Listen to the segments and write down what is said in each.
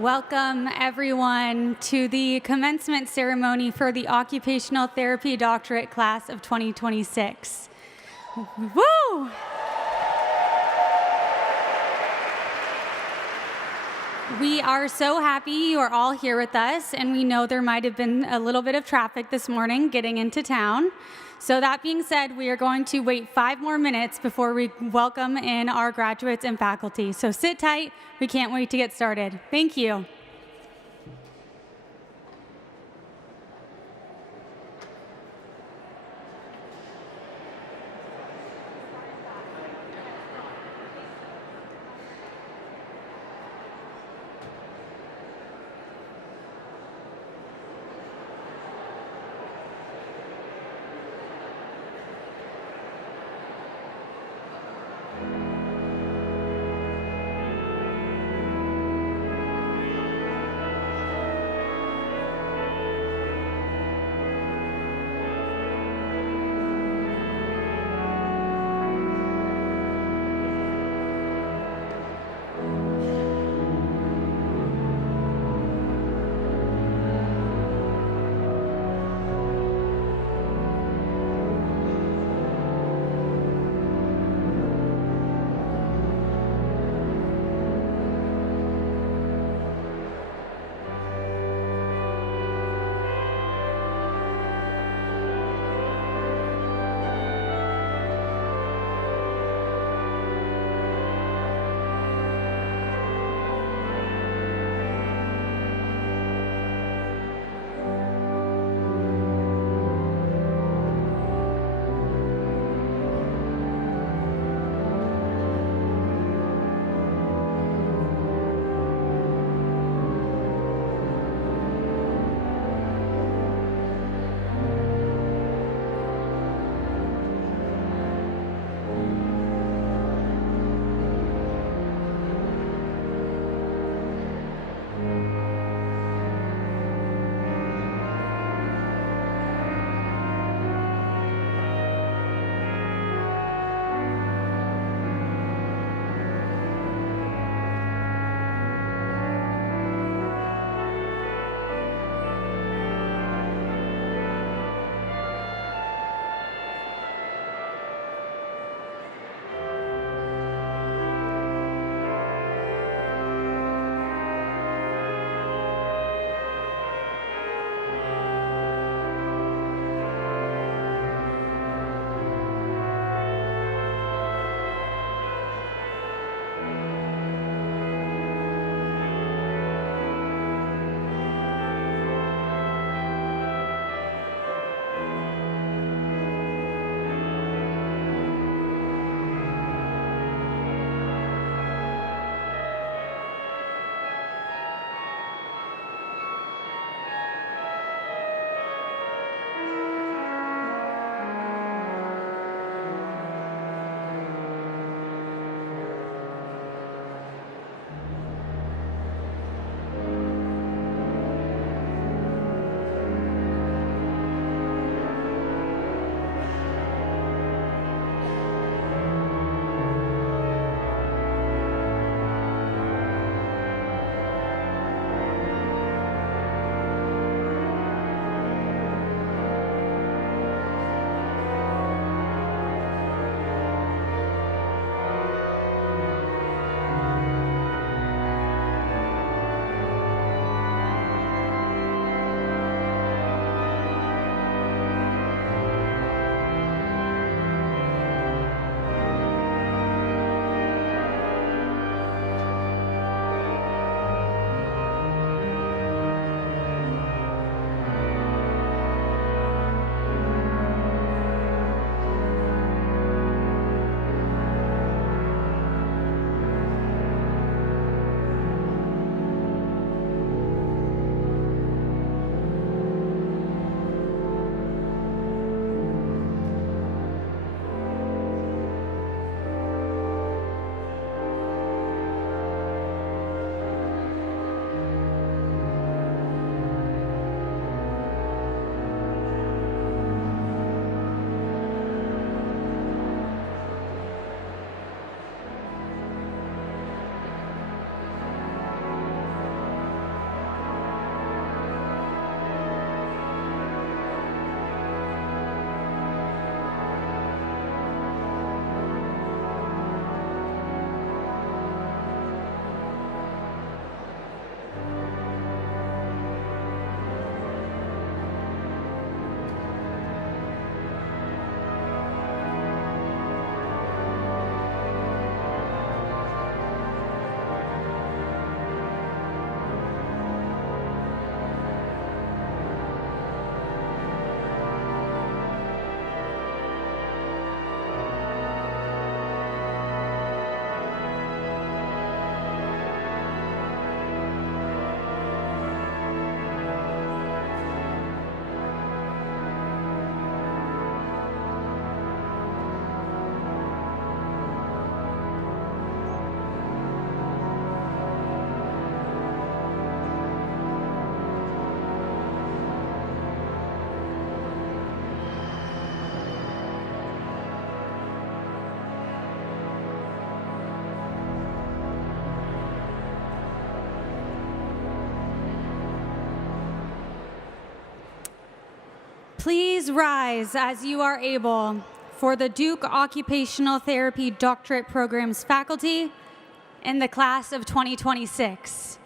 Welcome, everyone, to the commencement ceremony for the Occupational Therapy Doctorate class of 2026. Woo! We are so happy you are all here with us, and we know there might have been a little bit of traffic this morning getting into town. So that being said, we are going to wait 5 more minutes before we welcome in our graduates and faculty. So sit tight. We can't wait to get started. Thank you. Please rise as you are able for the Duke Occupational Therapy Doctorate Program's faculty in the class of 2026.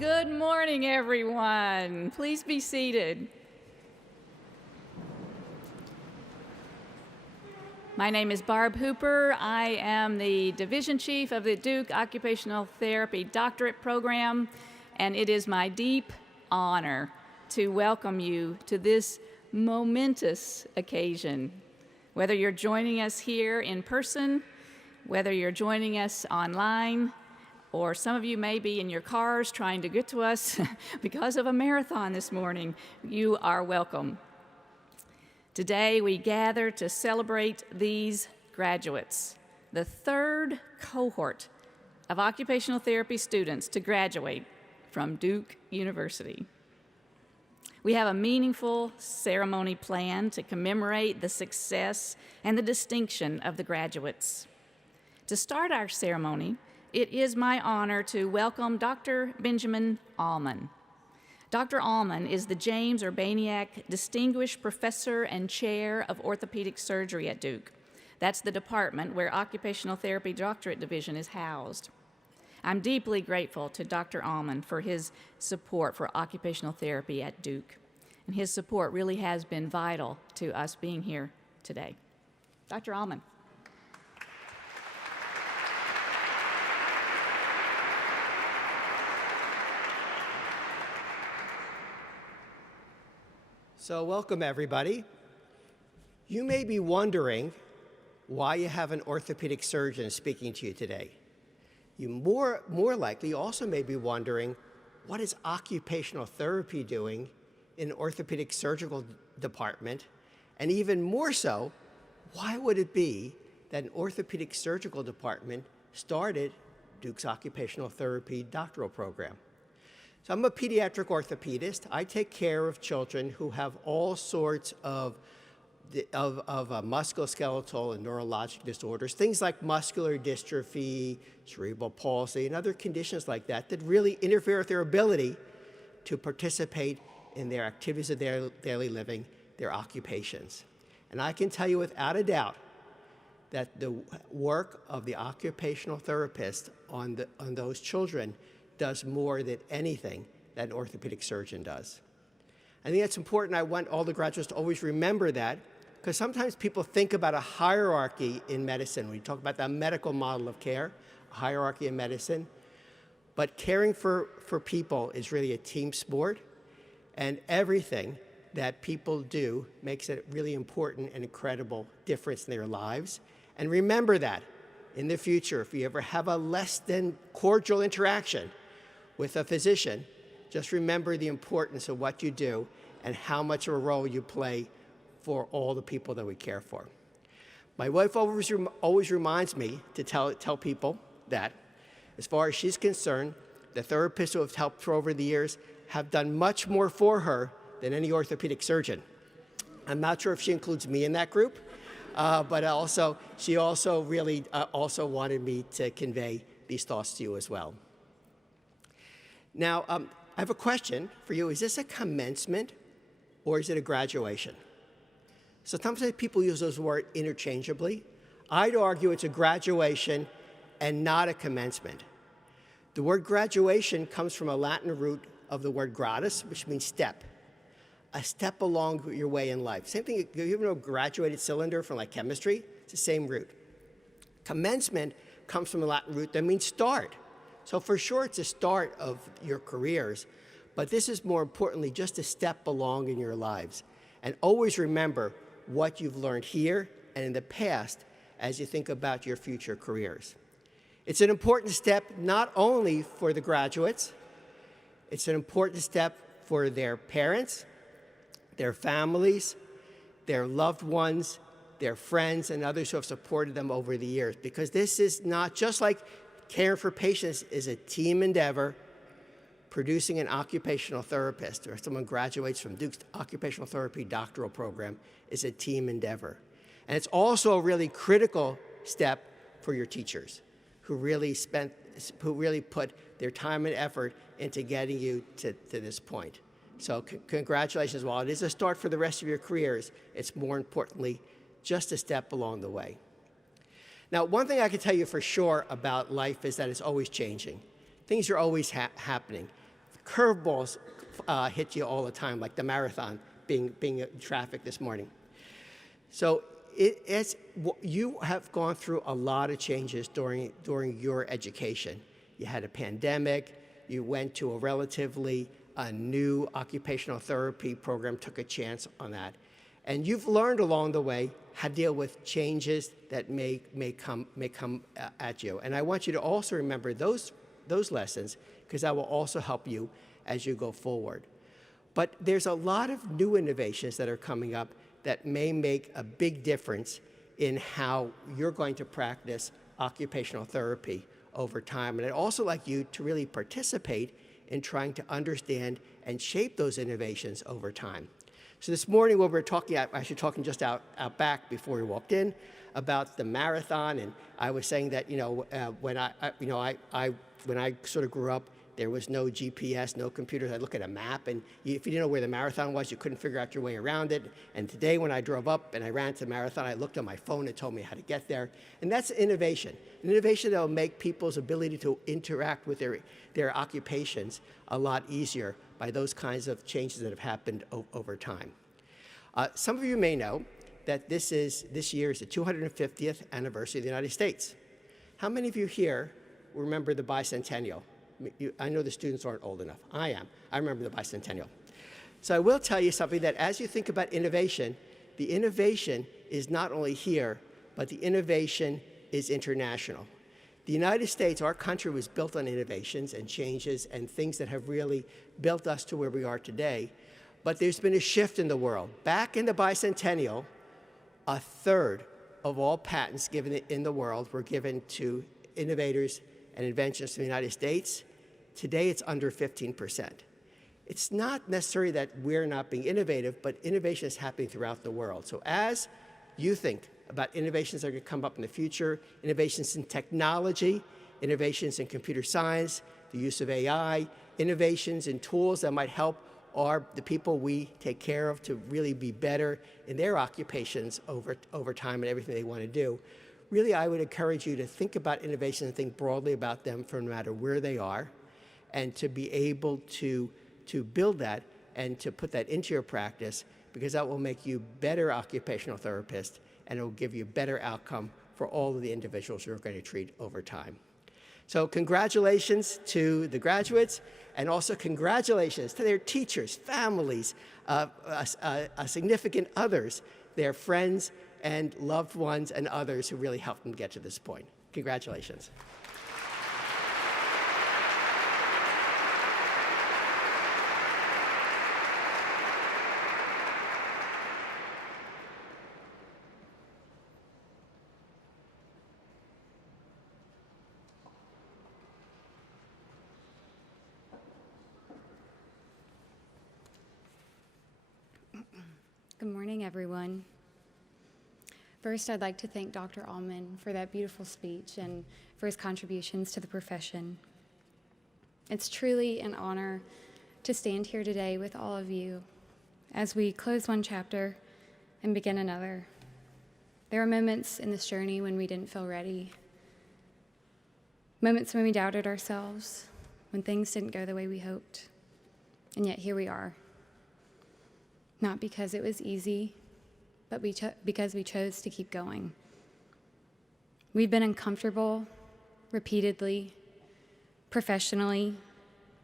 Good morning, everyone. Please be seated. My name is Barb Hooper. I am the Division Chief of the Duke Occupational Therapy Doctorate Program, and it is my deep honor to welcome you to this momentous occasion. Whether you're joining us here in person, whether you're joining us online, or some of you may be in your cars trying to get to us because of a marathon this morning, you are welcome. Today we gather to celebrate these graduates, the third cohort of occupational therapy students to graduate from Duke University. We have a meaningful ceremony planned to commemorate the success and the distinction of the graduates. To start our ceremony, it is my honor to welcome Dr. Benjamin Allman. Dr. Allman is the James Urbaniak Distinguished Professor and Chair of Orthopedic Surgery at Duke. That's the department where Occupational Therapy Doctorate Division is housed. I'm deeply grateful to Dr. Allman for his support for occupational therapy at Duke. And his support really has been vital to us being here today. Dr. Allman. So welcome, everybody. You may be wondering why you have an orthopedic surgeon speaking to you today. You more likely also may be wondering, what is occupational therapy doing in an orthopedic surgical department? And even more so, why would it be that an orthopedic surgical department started Duke's Occupational Therapy doctoral program? So I'm a pediatric orthopedist. I take care of children who have all sorts of musculoskeletal and neurologic disorders, things like muscular dystrophy, cerebral palsy, and other conditions like that that really interfere with their ability to participate in their activities of their daily living, their occupations. And I can tell you without a doubt that the work of the occupational therapist on those children does more than anything that an orthopedic surgeon does. I think that's important. I want all the graduates to always remember that, because sometimes people think about a hierarchy in medicine. When you talk about the medical model of care, a hierarchy in medicine, but caring for people is really a team sport, and everything that people do makes a really important and incredible difference in their lives. And remember that in the future, if you ever have a less than cordial interaction with a physician, just remember the importance of what you do and how much of a role you play for all the people that we care for. My wife always reminds me to tell people that, as far as she's concerned, the therapists who have helped her over the years have done much more for her than any orthopedic surgeon. I'm not sure if she includes me in that group, but she also really also wanted me to convey these thoughts to you as well. Now, I have a question for you. Is this a commencement or is it a graduation? So sometimes people use those words interchangeably. I'd argue it's a graduation and not a commencement. The word graduation comes from a Latin root of the word gradus, which means step. A step along your way in life. Same thing, you ever know graduated cylinder from like chemistry? It's the same root. Commencement comes from a Latin root that means start. So for sure, it's a start of your careers, but this is more importantly just a step along in your lives. And always remember what you've learned here and in the past as you think about your future careers. It's an important step not only for the graduates, it's an important step for their parents, their families, their loved ones, their friends, and others who have supported them over the years, because this is not just like caring for patients is a team endeavor. Producing an occupational therapist or someone graduates from Duke's Occupational Therapy doctoral program is a team endeavor. And it's also a really critical step for your teachers who really put their time and effort into getting you to this point. So congratulations. While it is a start for the rest of your careers, it's more importantly just a step along the way. Now, one thing I can tell you for sure about life is that it's always changing. Things are always happening. Curveballs hit you all the time, like the marathon being in traffic this morning. So you have gone through a lot of changes during your education. You had a pandemic. You went to a relatively new occupational therapy program, took a chance on that. And you've learned along the way how to deal with changes that may come at you. And I want you to also remember those lessons, because that will also help you as you go forward. But there's a lot of new innovations that are coming up that may make a big difference in how you're going to practice occupational therapy over time. And I'd also like you to really participate in trying to understand and shape those innovations over time. So this morning, when we were talking, actually talking just out back before we walked in, about the marathon, and I was saying that when I sort of grew up, there was no GPS, no computers. I'd look at a map, and if you didn't know where the marathon was, you couldn't figure out your way around it. And today, when I drove up and I ran to the marathon, I looked on my phone and told me how to get there. And that's innovation. An innovation that will make people's ability to interact with their occupations a lot easier by those kinds of changes that have happened over time. Some of you may know that this year is the 250th anniversary of the United States. How many of you here remember the bicentennial? I know the students aren't old enough. I am. I remember the bicentennial. So I will tell you something, that as you think about innovation, the innovation is not only here, but the innovation is international. The United States, our country, was built on innovations and changes and things that have really built us to where we are today. But there's been a shift in the world. Back in the bicentennial, a third of all patents given in the world were given to innovators and inventions in the United States. Today, it's under 15%. It's not necessarily that we're not being innovative, but innovation is happening throughout the world. So as you think about innovations that are going to come up in the future, innovations in technology, innovations in computer science, the use of AI, innovations in tools that might help the people we take care of to really be better in their occupations over time and everything they want to do. Really, I would encourage you to think about innovation and think broadly about them for no matter where they are, and to be able to build that and to put that into your practice, because that will make you better occupational therapists, and it will give you a better outcome for all of the individuals you're going to treat over time. So congratulations to the graduates, and also congratulations to their teachers, families, significant others, their friends and loved ones and others who really helped them get to this point. Congratulations. Good morning, everyone. First, I'd like to thank Dr. Allman for that beautiful speech and for his contributions to the profession. It's truly an honor to stand here today with all of you as we close one chapter and begin another. There are moments in this journey when we didn't feel ready, moments when we doubted ourselves, when things didn't go the way we hoped, and yet here we are. Not because it was easy, but because we chose to keep going. We've been uncomfortable repeatedly, professionally,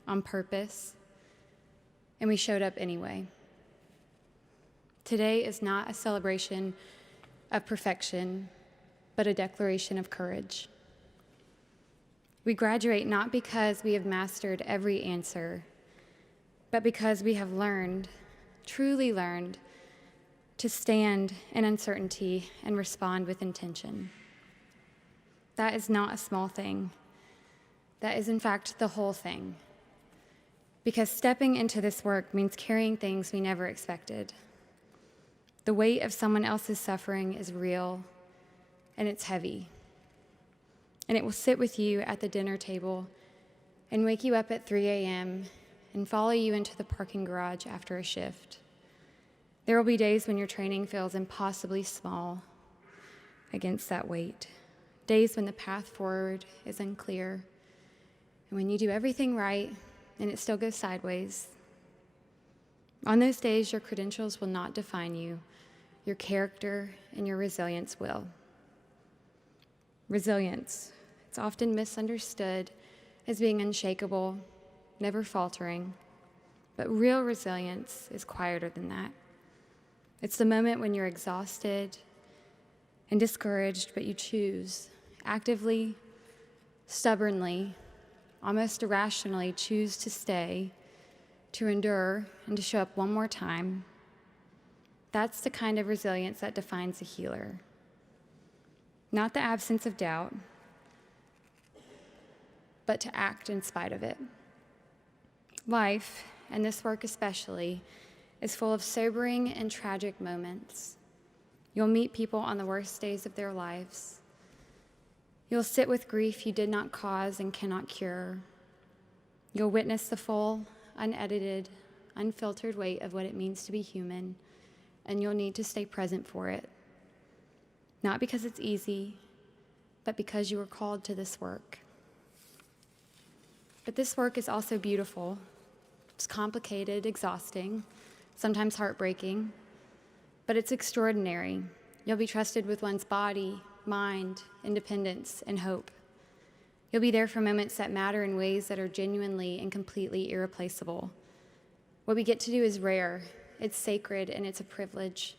on purpose, and we showed up anyway. Today is not a celebration of perfection, but a declaration of courage. We graduate not because we have mastered every answer, but because we have learned, truly learned, to stand in uncertainty and respond with intention. That is not a small thing. That is, in fact, the whole thing. Because stepping into this work means carrying things we never expected. The weight of someone else's suffering is real, and it's heavy. And it will sit with you at the dinner table and wake you up at 3 a.m. and follow you into the parking garage after a shift. There will be days when your training feels impossibly small against that weight, days when the path forward is unclear, and when you do everything right and it still goes sideways. On those days, your credentials will not define you. Your character and your resilience will. Resilience, it's often misunderstood as being unshakable, never faltering, but real resilience is quieter than that. It's the moment when you're exhausted and discouraged, but you choose, actively, stubbornly, almost irrationally choose to stay, to endure, and to show up one more time. That's the kind of resilience that defines a healer. Not the absence of doubt, but to act in spite of it. Life, and this work especially, is full of sobering and tragic moments. You'll meet people on the worst days of their lives. You'll sit with grief you did not cause and cannot cure. You'll witness the full, unedited, unfiltered weight of what it means to be human, and you'll need to stay present for it. Not because it's easy, but because you were called to this work. But this work is also beautiful. It's complicated, exhausting, sometimes heartbreaking. but it's extraordinary. You'll be trusted with one's body, mind, independence, and hope. You'll be there for moments that matter in ways that are genuinely and completely irreplaceable. What we get to do is rare, it's sacred, and it's a privilege.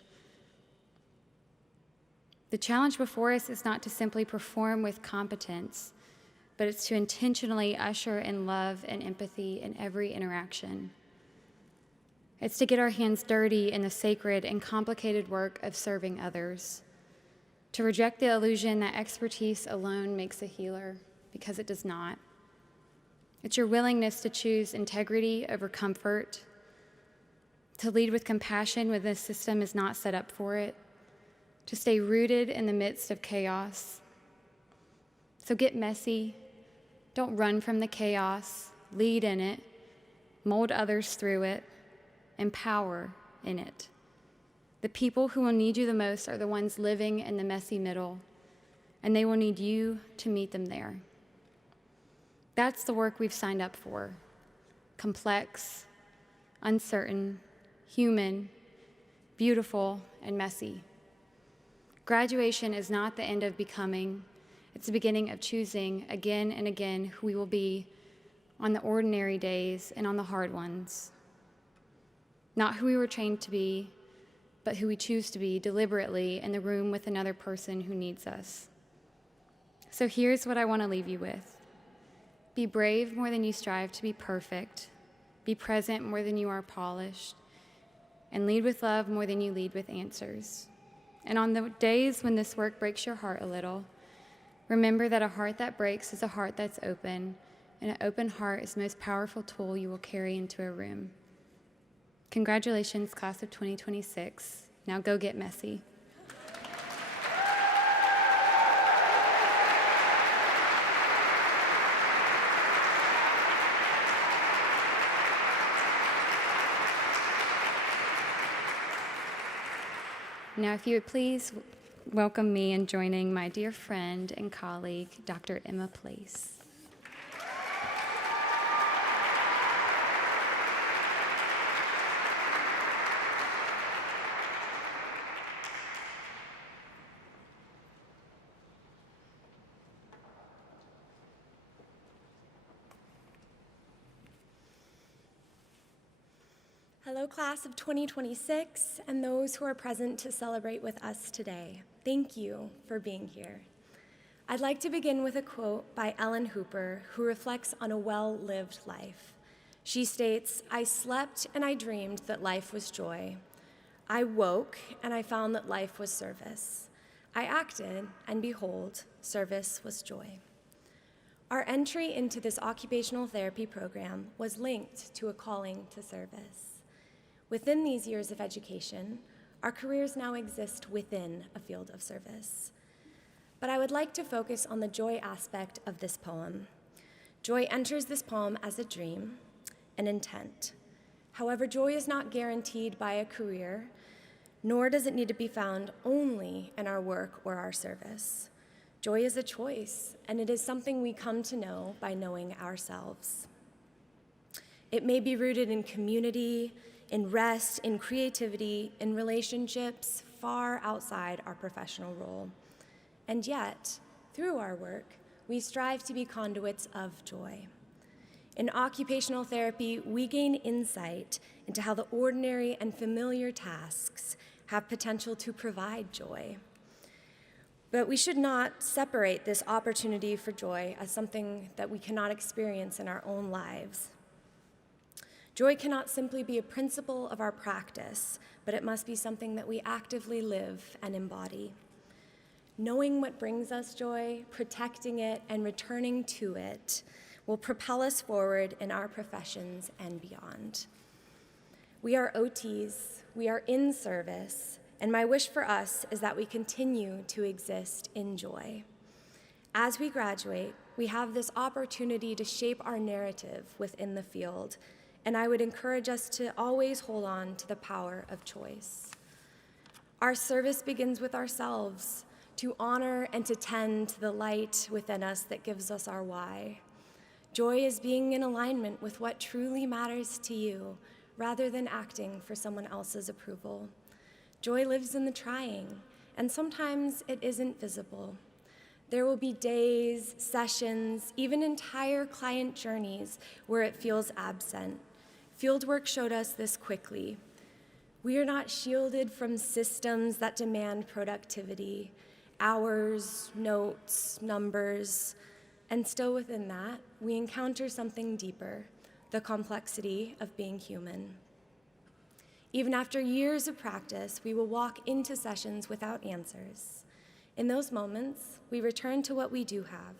The challenge before us is not to simply perform with competence, but it's to intentionally usher in love and empathy in every interaction. It's to get our hands dirty in the sacred and complicated work of serving others, to reject the illusion that expertise alone makes a healer, because it does not. It's your willingness to choose integrity over comfort, to lead with compassion when the system is not set up for it, to stay rooted in the midst of chaos. So get messy. Don't run from the chaos. Lead in it. Mold others through it. Empower in it. The people who will need you the most are the ones living in the messy middle, and they will need you to meet them there. That's the work we've signed up for. Complex, uncertain, human, beautiful, and messy. Graduation is not the end of becoming. It's the beginning of choosing again and again who we will be on the ordinary days and on the hard ones. Not who we were trained to be, but who we choose to be deliberately in the room with another person who needs us. So here's what I want to leave you with. Be brave more than you strive to be perfect. Be present more than you are polished. And lead with love more than you lead with answers. And on the days when this work breaks your heart a little, remember that a heart that breaks is a heart that's open, and an open heart is the most powerful tool you will carry into a room. Congratulations, class of 2026. Now go get messy. Now, if you would please welcome me in joining my dear friend and colleague, Dr. Emma Place. Hello, class of 2026, and those who are present to celebrate with us today. Thank you for being here. I'd like to begin with a quote by Ellen Hooper, who reflects on a well-lived life. She states, "I slept and I dreamed that life was joy. I woke and I found that life was service. I acted, and behold, service was joy." Our entry into this occupational therapy program was linked to a calling to service. Within these years of education, our careers now exist within a field of service. But I would like to focus on the joy aspect of this poem. Joy enters this poem as a dream, an intent. However, joy is not guaranteed by a career, nor does it need to be found only in our work or our service. Joy is a choice, and it is something we come to know by knowing ourselves. It may be rooted in community, in rest, in creativity, in relationships far outside our professional role. And yet, through our work, we strive to be conduits of joy. In occupational therapy, we gain insight into how the ordinary and familiar tasks have potential to provide joy. But we should not separate this opportunity for joy as something that we cannot experience in our own lives. Joy cannot simply be a principle of our practice, but it must be something that we actively live and embody. Knowing what brings us joy, protecting it, and returning to it will propel us forward in our professions and beyond. We are OTs, we are in service, and my wish for us is that we continue to exist in joy. As we graduate, we have this opportunity to shape our narrative within the field, and I would encourage us to always hold on to the power of choice. Our service begins with ourselves, to honor and to tend to the light within us that gives us our why. Joy is being in alignment with what truly matters to you, rather than acting for someone else's approval. Joy lives in the trying, and sometimes it isn't visible. There will be days, sessions, even entire client journeys where it feels absent. Fieldwork showed us this quickly. We are not shielded from systems that demand productivity, hours, notes, numbers, and still within that, we encounter something deeper, the complexity of being human. Even after years of practice, we will walk into sessions without answers. In those moments, we return to what we do have,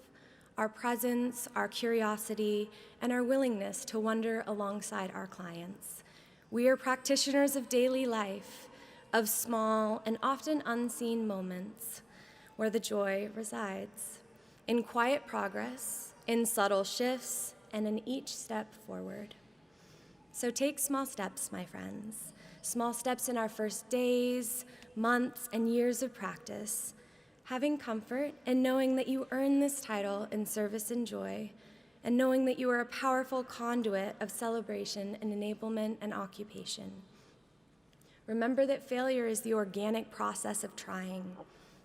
our presence, our curiosity, and our willingness to wonder alongside our clients. We are practitioners of daily life, of small and often unseen moments where the joy resides, in quiet progress, in subtle shifts, and in each step forward. So take small steps, my friends, small steps in our first days, months, and years of practice, having comfort and knowing that you earn this title in service and joy, and knowing that you are a powerful conduit of celebration and enablement and occupation. Remember that failure is the organic process of trying.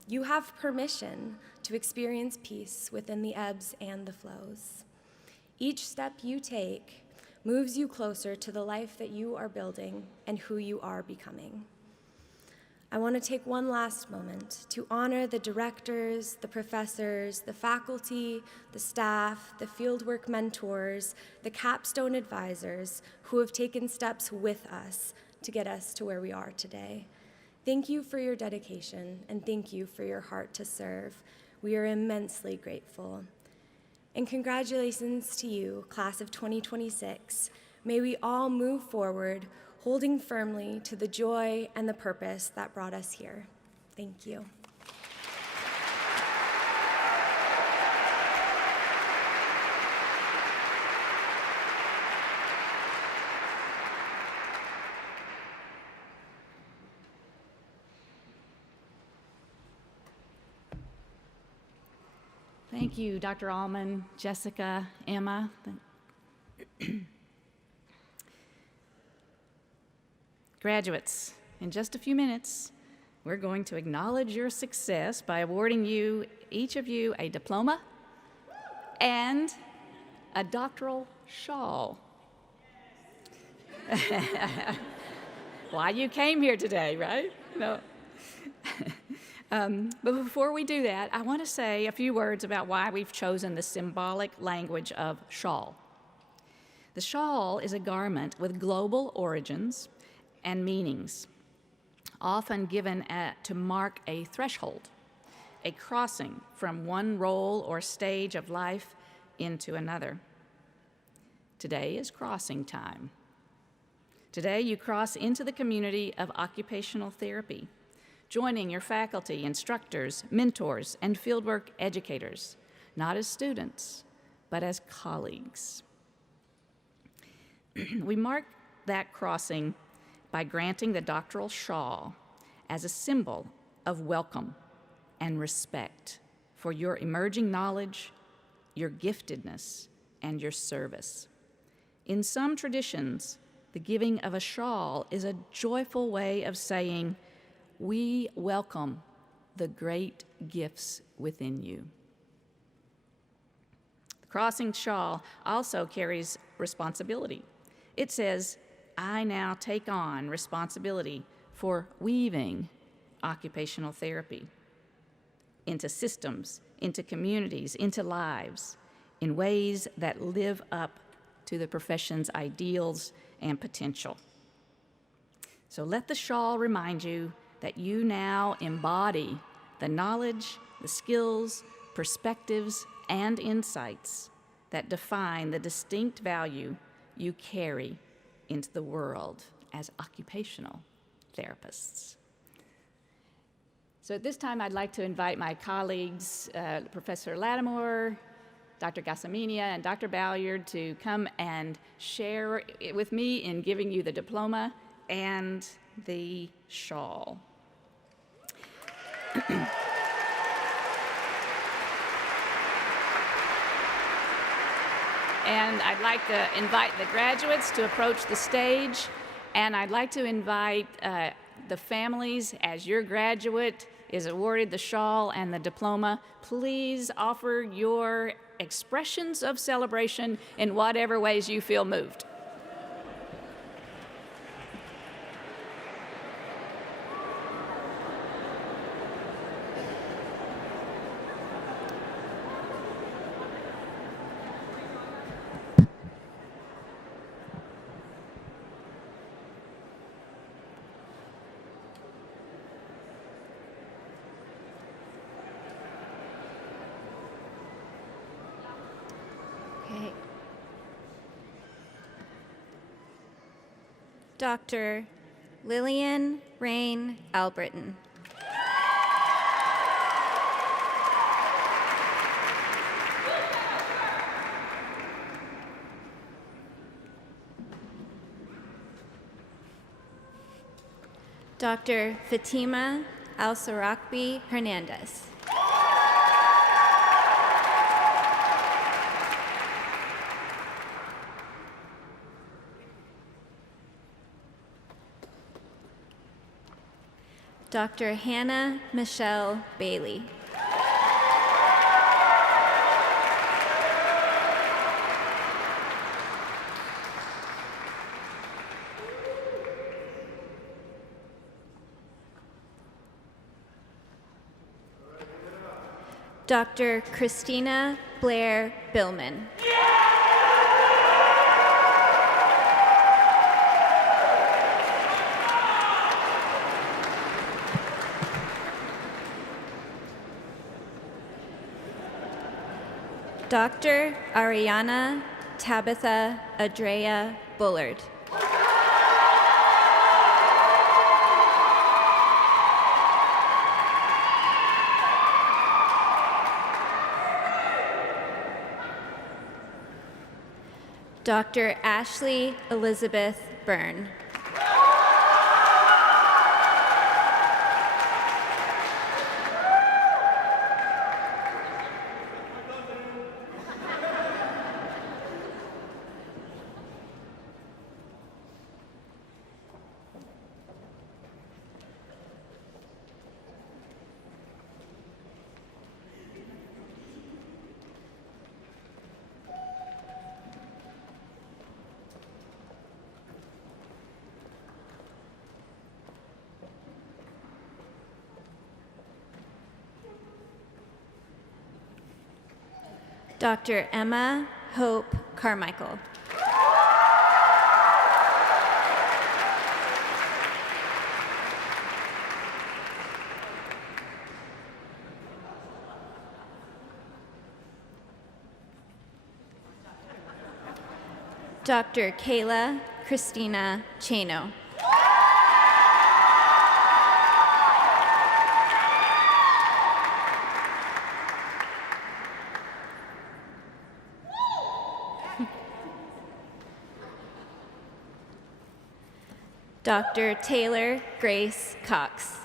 You have permission to experience peace within the ebbs and the flows. Each step you take moves you closer to the life that you are building and who you are becoming. I want to take one last moment to honor the directors, the professors, the faculty, the staff, the fieldwork mentors, the capstone advisors who have taken steps with us to get us to where we are today. Thank you for your dedication, and thank you for your heart to serve. We are immensely grateful. And congratulations to you, class of 2026. May we all move forward, holding firmly to the joy and the purpose that brought us here. Thank you. Thank you, Dr. Allman, Jessica, Emma. Graduates, in just a few minutes, we're going to acknowledge your success by awarding you, each of you, a diploma and a doctoral shawl. Why you came here today, right? No. But before we do that, I want to say a few words about why we've chosen the symbolic language of shawl. The shawl is a garment with global origins and meanings, often given to mark a threshold, a crossing from one role or stage of life into another. Today is crossing time. Today you cross into the community of occupational therapy, joining your faculty, instructors, mentors, and fieldwork educators, not as students, but as colleagues. We mark that crossing by granting the doctoral shawl as a symbol of welcome and respect for your emerging knowledge, your giftedness, and your service. In some traditions, the giving of a shawl is a joyful way of saying, we welcome the great gifts within you. The crossing shawl also carries responsibility. It says, I now take on responsibility for weaving occupational therapy into systems, into communities, into lives, in ways that live up to the profession's ideals and potential. So let the shawl remind you that you now embody the knowledge, the skills, perspectives, and insights that define the distinct value you carry into the world as occupational therapists. So at this time, I'd like to invite my colleagues, Professor Lattimore, Dr. Gassaminia, and Dr. Balliard to come and share it with me in giving you the diploma and the shawl. And I'd like to invite the graduates to approach the stage, and I'd like to invite the families, as your graduate is awarded the shawl and the diploma, please offer your expressions of celebration in whatever ways you feel moved. Okay. Dr. Lillian Rain Albritton. Dr. Fatima Al-Sarakbi Hernandez. Dr. Hannah Michelle Bailey. Dr. Christina Blair Billman. Dr. Ariana Tabitha Adrea Bullard. Dr. Ashley Elizabeth Byrne. Dr. Emma Hope Carmichael. Dr. Kayla Christina Chano. Dr. Taylor Grace Cox.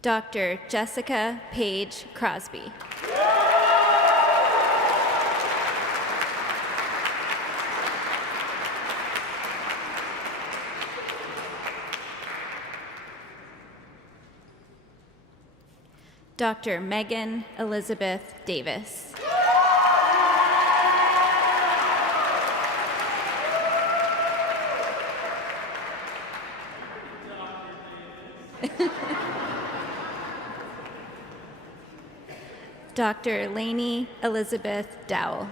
Dr. Jessica Page Crosby. Dr. Megan Elizabeth Davis. Dr. Lainey Elizabeth Dowell.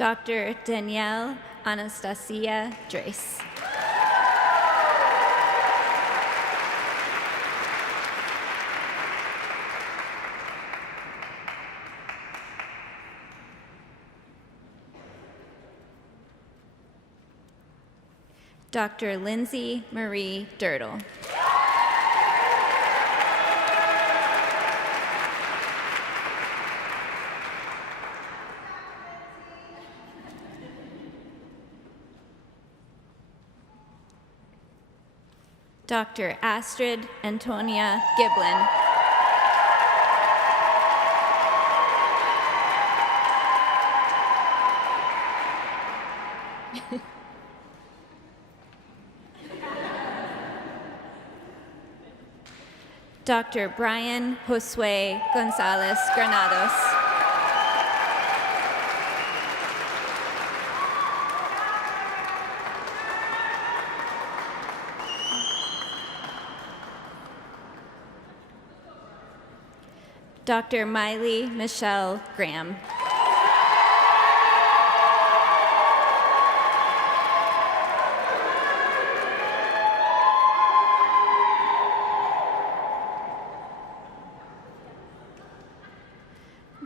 Dr. Danielle Anastasia Drace. Dr. Lindsay Marie Dirtle. Dr. Astrid Antonia Giblin. Dr. Brian Josue Gonzalez Granados. Dr. Miley Michelle Graham.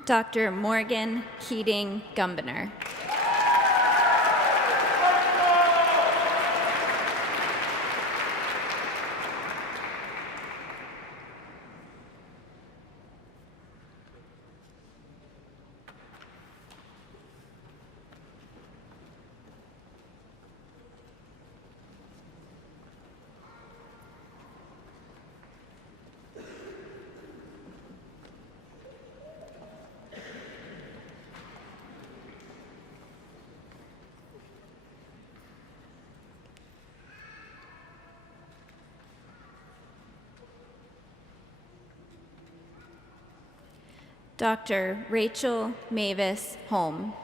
Dr. Morgan Keating Gumbiner. Dr. Rachel Mavis Holm.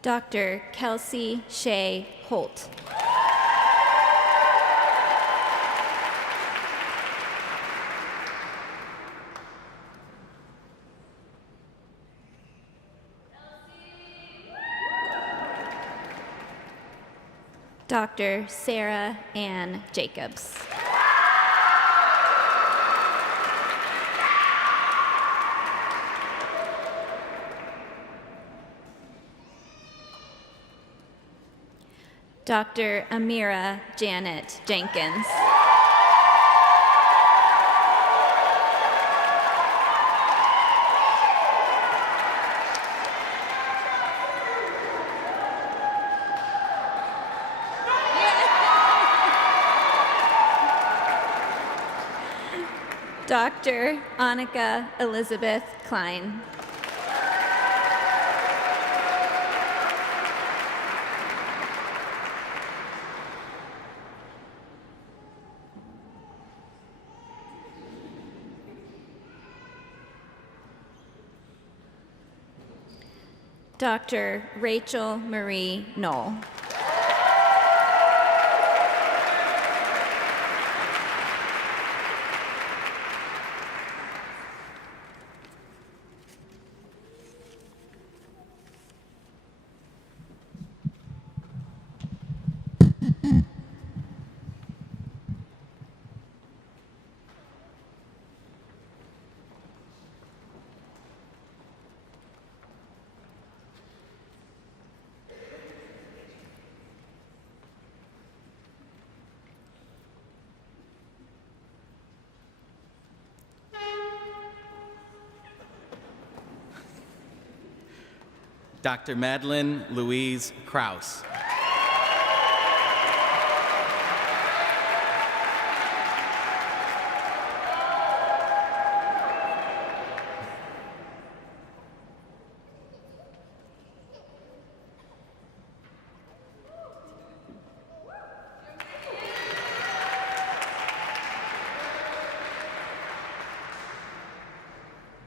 Dr. Kelsey Shea Holt. Dr. Sarah Ann Jacobs. Dr. Amira Janet Jenkins. Dr. Annika Elizabeth Klein. Dr. Rachel Marie Knoll. Dr. Madeline Louise Kraus.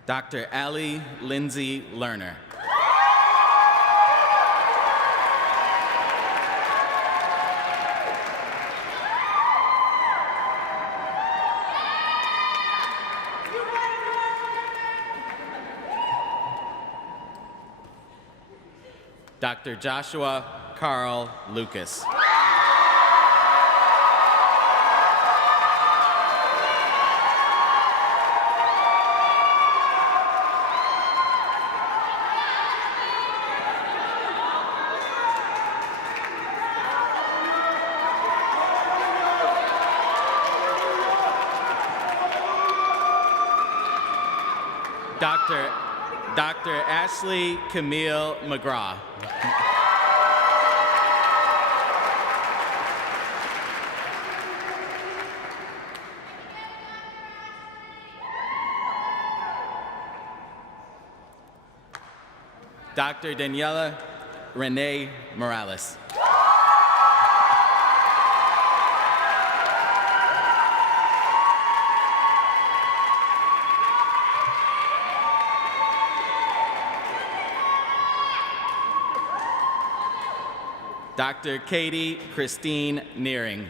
Dr. Allie Lindsay Lerner. Dr. Joshua Carl Lucas. Dr. Ashley Camille McGraw. Dr. Daniela Renee Morales. Dr. Katie Christine Nearing.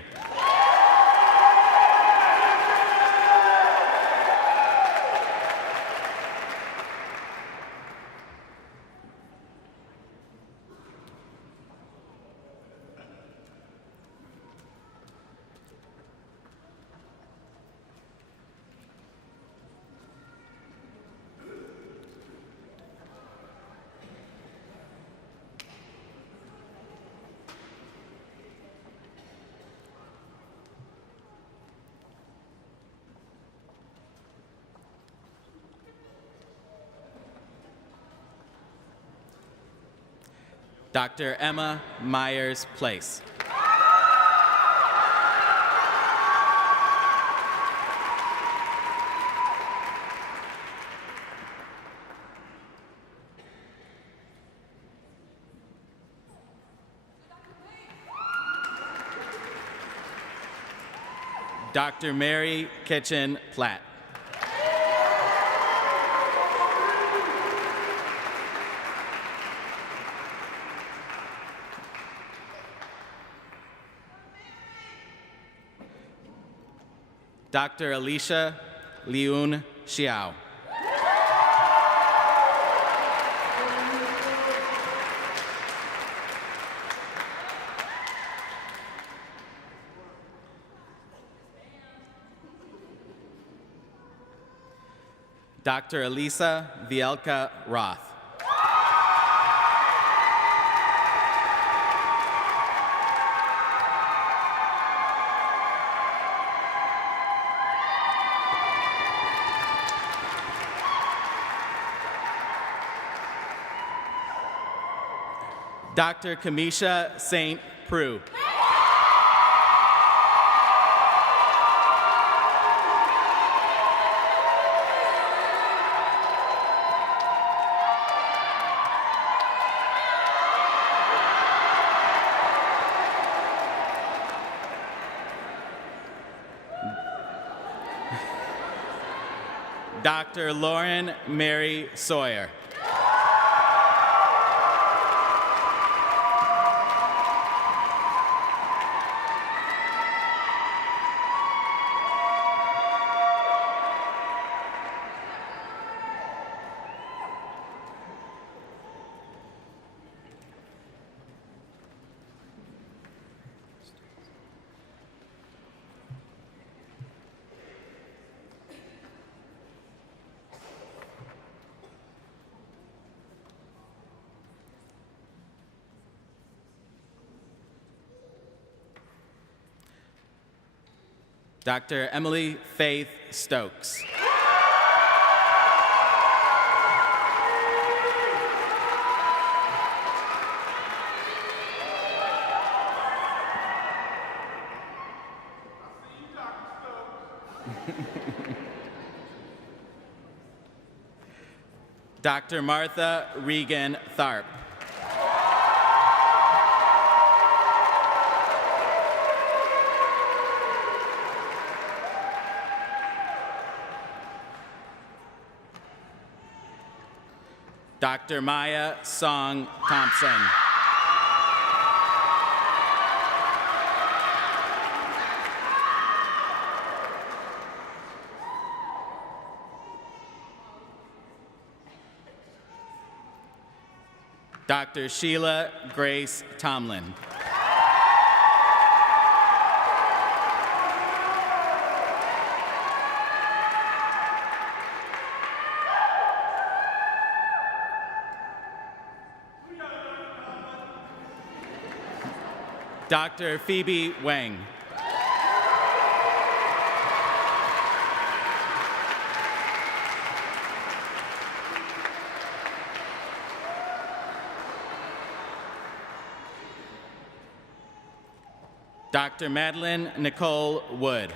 Dr. Emma Myers Place. Dr. Mary Kitchen Platt. Dr. Alicia Liun Xiao. Dr. Elisa Vielka Roth. Dr. Kamisha St. Prue. Dr. Lauren Mary Sawyer. Dr. Emily Faith Stokes. Dr. Martha Regan Tharp. Dr. Maya Song Thompson. Dr. Sheila Grace Tomlin. Dr. Phoebe Wang. Dr. Madeline Nicole Wood.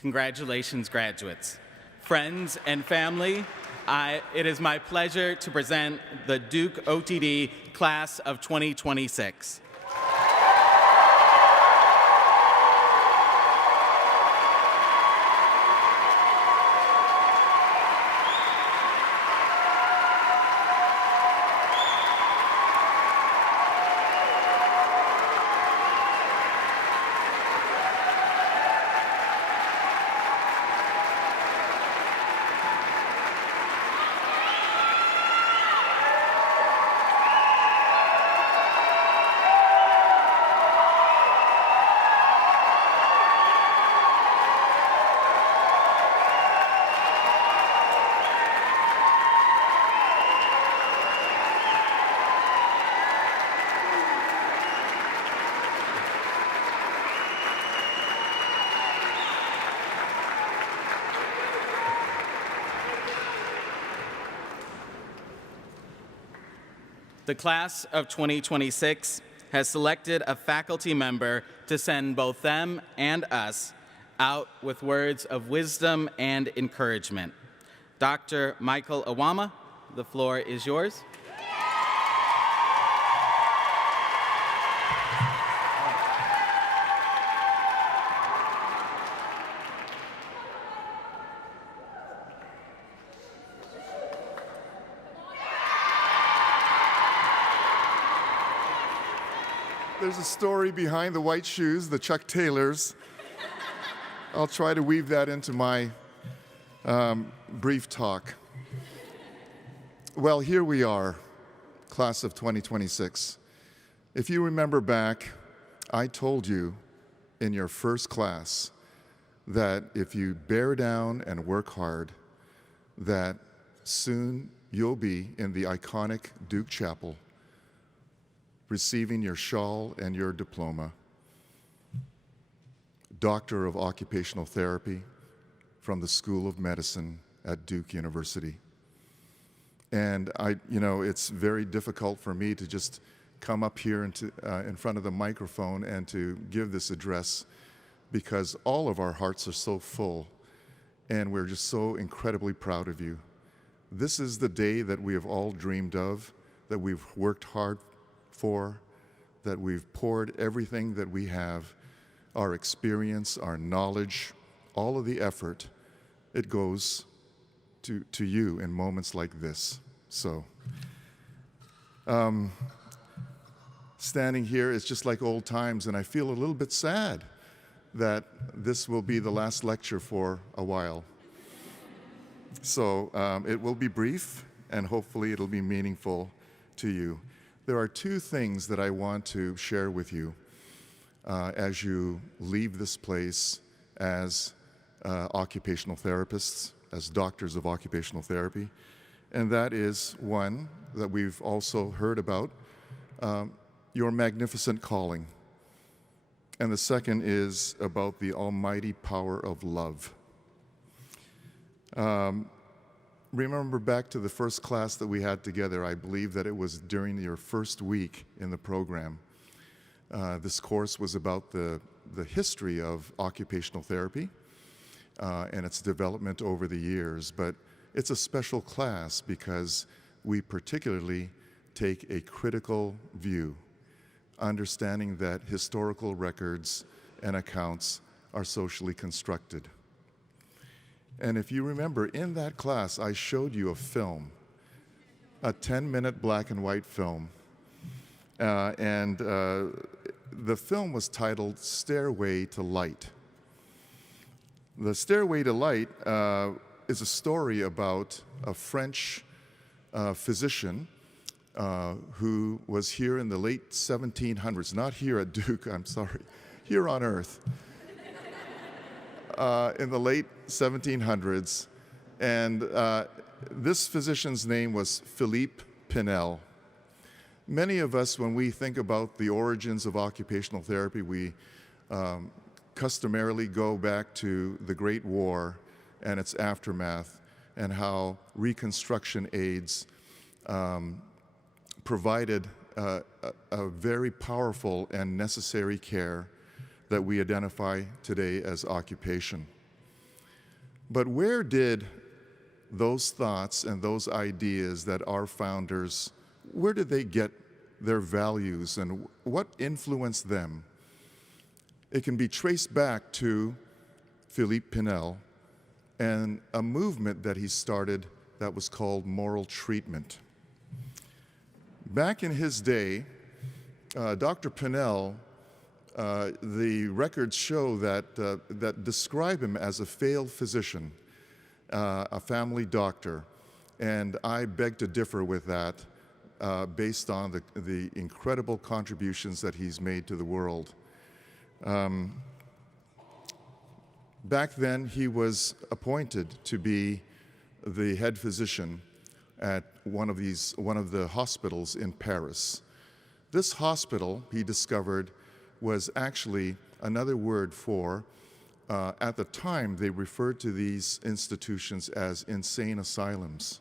Congratulations, graduates. Friends and family, it is my pleasure to present the Duke OTD Class of 2026. The class of 2026 has selected a faculty member to send both them and us out with words of wisdom and encouragement. Dr. Michael Awama, the floor is yours. There's a story behind the white shoes, the Chuck Taylors. I'll try to weave that into my brief talk. Well, here we are, class of 2026. If you remember back, I told you in your first class that if you bear down and work hard, that soon you'll be in the iconic Duke Chapel, receiving your shawl and your diploma, Doctor of Occupational Therapy from the School of Medicine at Duke University. And it's very difficult for me to just come up here in front of the microphone and to give this address because all of our hearts are so full and we're just so incredibly proud of you. This is the day that we have all dreamed of, that we've worked hard for, that we've poured everything that we have, our experience, our knowledge, all of the effort, it goes to you in moments like this. So, standing here is just like old times, and I feel a little bit sad that this will be the last lecture for a while. So it will be brief, and hopefully it'll be meaningful to you. There are two things that I want to share with you as you leave this place as occupational therapists, as doctors of occupational therapy. And that is, one, that we've also heard about, your magnificent calling. And the second is about the almighty power of love. Remember back to the first class that we had together, I believe that it was during your first week in the program. This course was about the history of occupational therapy and its development over the years, but It's a special class because we particularly take a critical view, understanding that historical records and accounts are socially constructed. And if you remember, in that class, I showed you a film, a 10-minute black and white film. The film was titled Stairway to Light. The Stairway to Light is a story about a French physician who was here in the late 1700s, not here at Duke, I'm sorry, here on Earth, in the late 1700s. And this physician's name was Philippe Pinel. Many of us, when we think about the origins of occupational therapy, we customarily go back to the Great War and its aftermath, and how reconstruction aids provided a very powerful and necessary care that we identify today as occupation. But where did those thoughts and those ideas that our founders, where did they get their values and what influenced them? It can be traced back to Philippe Pinel and a movement that he started that was called moral treatment. Back in his day, Dr. Pinel, the records show that describe him as a failed physician, a family doctor, and I beg to differ with that based on the incredible contributions that he's made to the world. Back then, he was appointed to be the head physician at one of the hospitals in Paris. This hospital, he discovered, was actually another word for, at the time, they referred to these institutions as insane asylums.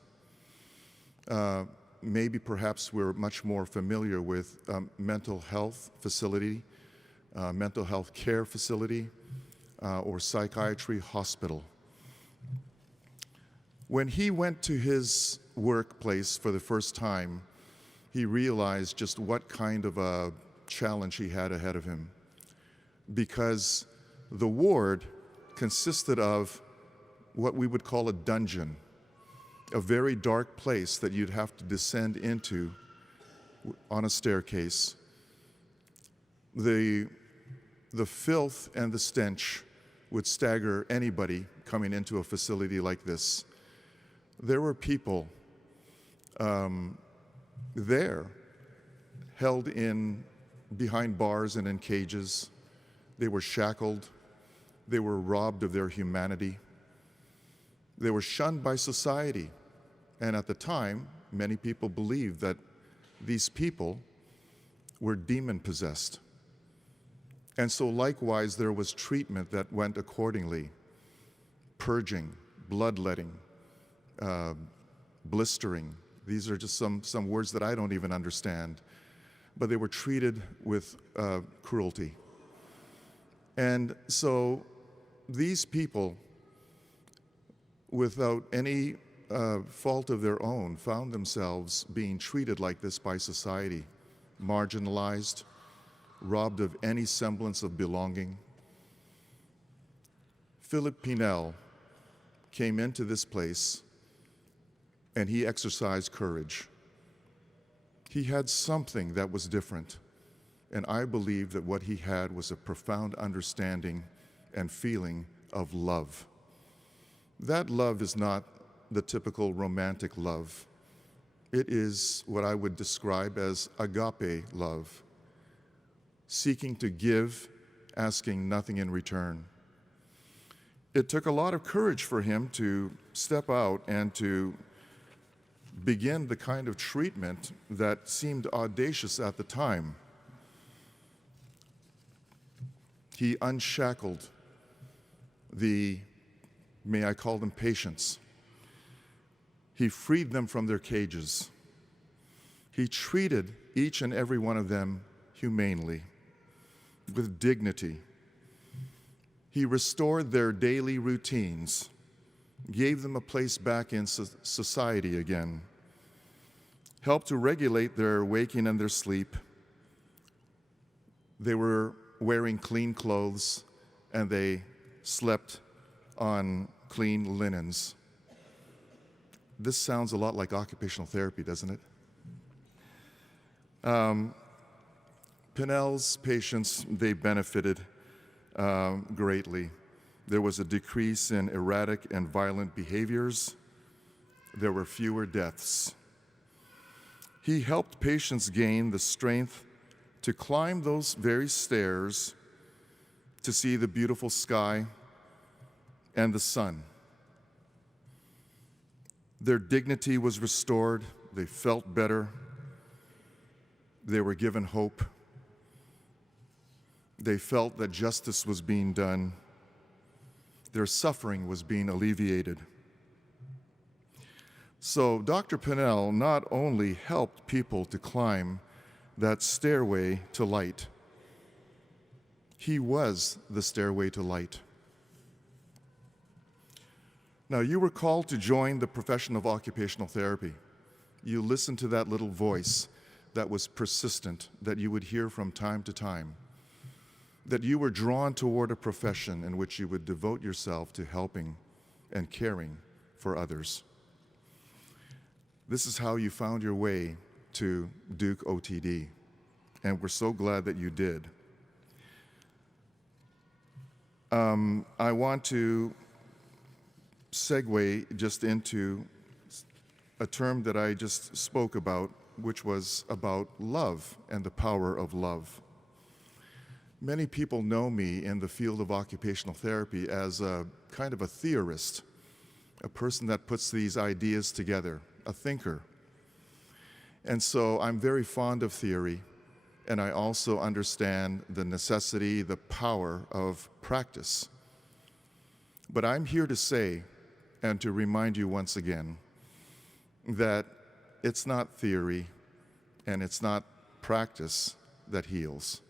Maybe perhaps we're much more familiar with mental health facility, mental health care facility, or psychiatry hospital. When he went to his workplace for the first time, he realized just what kind of a challenge he had ahead of him, because the ward consisted of what we would call a dungeon, a very dark place that you'd have to descend into on a staircase. The filth and the stench would stagger anybody coming into a facility like this. There were people there held in behind bars and in cages. They were shackled. They were robbed of their humanity. They were shunned by society. And at the time, many people believed that these people were demon-possessed. And so likewise, there was treatment that went accordingly. Purging, bloodletting, blistering. These are just some words that I don't even understand. But they were treated with cruelty. And so these people, without any fault of their own, found themselves being treated like this by society, marginalized, robbed of any semblance of belonging. Philippe Pinel came into this place and he exercised courage. He had something that was different, and I believe that what he had was a profound understanding and feeling of love. That love is not the typical romantic love. It is what I would describe as agape love, seeking to give, asking nothing in return. It took a lot of courage for him to step out and to begin the kind of treatment that seemed audacious at the time. He unshackled the, may I call them, patients. He freed them from their cages. He treated each and every one of them humanely, with dignity. He restored their daily routines, gave them a place back in society again, helped to regulate their waking and their sleep. They were wearing clean clothes, and they slept on clean linens. This sounds a lot like occupational therapy, doesn't it? Pinnell's patients, they benefited greatly. There was a decrease in erratic and violent behaviors. There were fewer deaths. He helped patients gain the strength to climb those very stairs to see the beautiful sky and the sun. Their dignity was restored. They felt better. They were given hope. They felt that justice was being done. Their suffering was being alleviated. So Dr. Pinnell not only helped people to climb that stairway to light, he was the stairway to light. Now, you were called to join the profession of occupational therapy. You listened to that little voice that was persistent, that you would hear from time to time, that you were drawn toward a profession in which you would devote yourself to helping and caring for others. This is how you found your way to Duke OTD, and we're so glad that you did. I want to segue just into a term that I just spoke about, which was about love and the power of love. Many people know me in the field of occupational therapy as a kind of a theorist, a person that puts these ideas together, a thinker. And so I'm very fond of theory, and I also understand the necessity, the power of practice. But I'm here to say, and to remind you once again, that it's not theory and it's not practice that heals.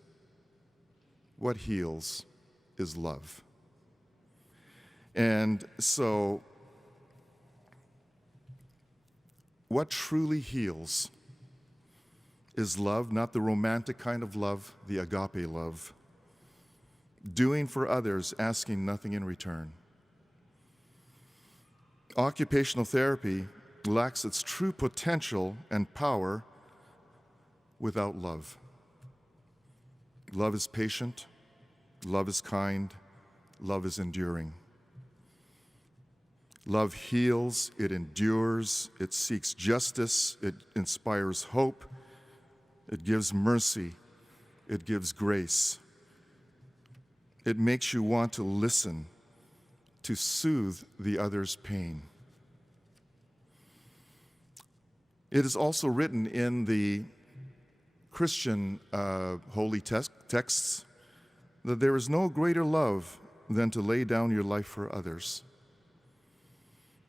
What heals is love. And so, what truly heals is love, not the romantic kind of love, the agape love. Doing for others, asking nothing in return. Occupational therapy lacks its true potential and power without love. Love is patient, love is kind, love is enduring. Love heals, it endures, it seeks justice, it inspires hope, it gives mercy, it gives grace. It makes you want to listen, to soothe the other's pain. It is also written in the Christian holy texts that there is no greater love than to lay down your life for others.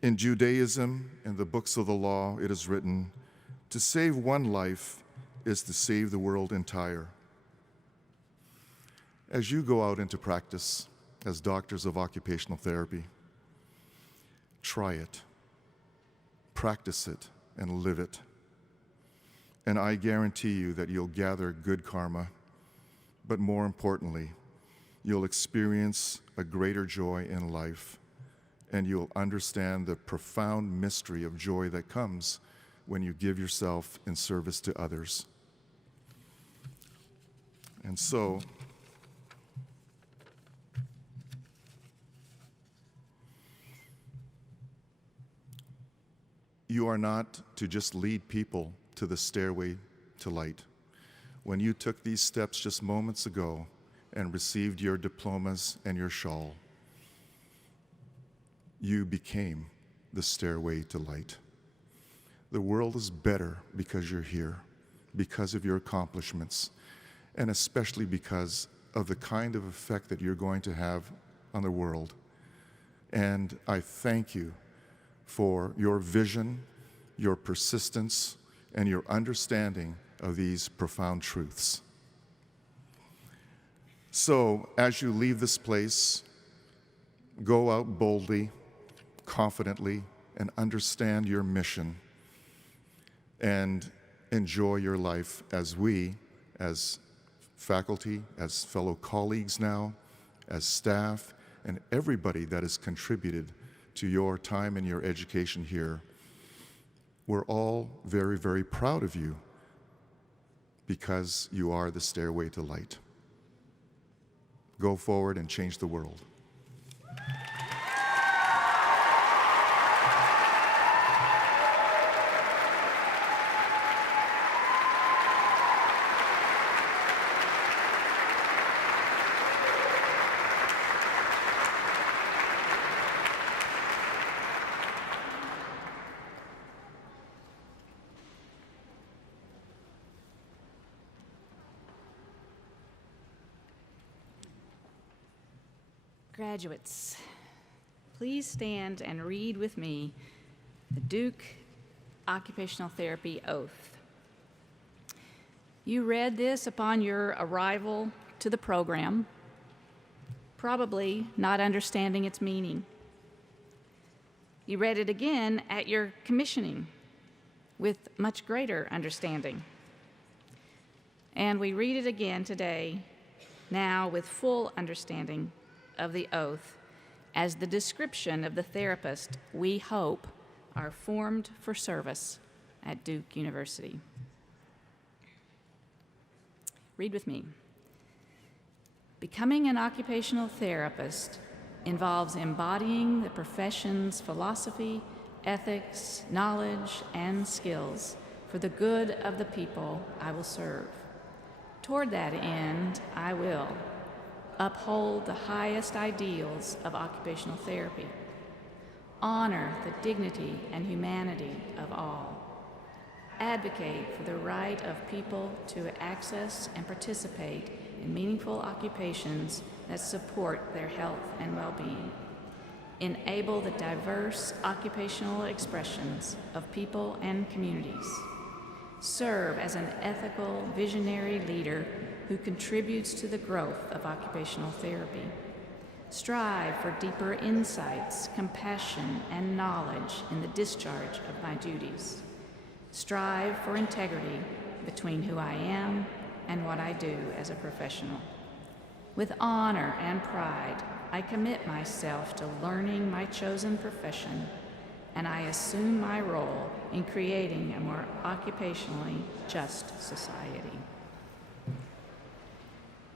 In Judaism, in the books of the law, it is written, to save one life is to save the world entire. As you go out into practice as doctors of occupational therapy, try it, practice it, and live it. And I guarantee you that you'll gather good karma, but more importantly, you'll experience a greater joy in life, and you'll understand the profound mystery of joy that comes when you give yourself in service to others. And so, you are not to just lead people to the stairway to light. When you took these steps just moments ago and received your diplomas and your shawl, you became the stairway to light. The world is better because you're here, because of your accomplishments, and especially because of the kind of effect that you're going to have on the world. And I thank you for your vision, your persistence, and your understanding of these profound truths. So, as you leave this place, go out boldly, confidently and understand your mission and enjoy your life as we, as faculty, as fellow colleagues now, as staff, and everybody that has contributed to your time and your education here. We're all very, very proud of you because you are the stairway to light. Go forward and change the world. Graduates, please stand and read with me the Duke Occupational Therapy Oath. You read this upon your arrival to the program, probably not understanding its meaning. You read it again at your commissioning with much greater understanding. And we read it again today, now with full understanding of the oath as the description of the therapist we hope are formed for service at Duke University. Read with me. Becoming an occupational therapist involves embodying the profession's philosophy, ethics, knowledge, and skills for the good of the people I will serve. Toward that end, I will uphold the highest ideals of occupational therapy, honor the dignity and humanity of all, advocate for the right of people to access and participate in meaningful occupations that support their health and well-being, enable the diverse occupational expressions of people and communities, serve as an ethical, visionary leader who contributes to the growth of occupational therapy, strive for deeper insights, compassion, and knowledge in the discharge of my duties, strive for integrity between who I am and what I do as a professional. With honor and pride, I commit myself to learning my chosen profession, and I assume my role in creating a more occupationally just society.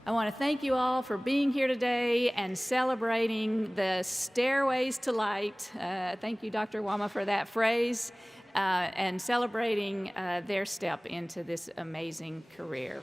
I want to thank you all for being here today and celebrating the Stairways to Light. Thank you, Dr. Wama, for that phrase, and celebrating their step into this amazing career.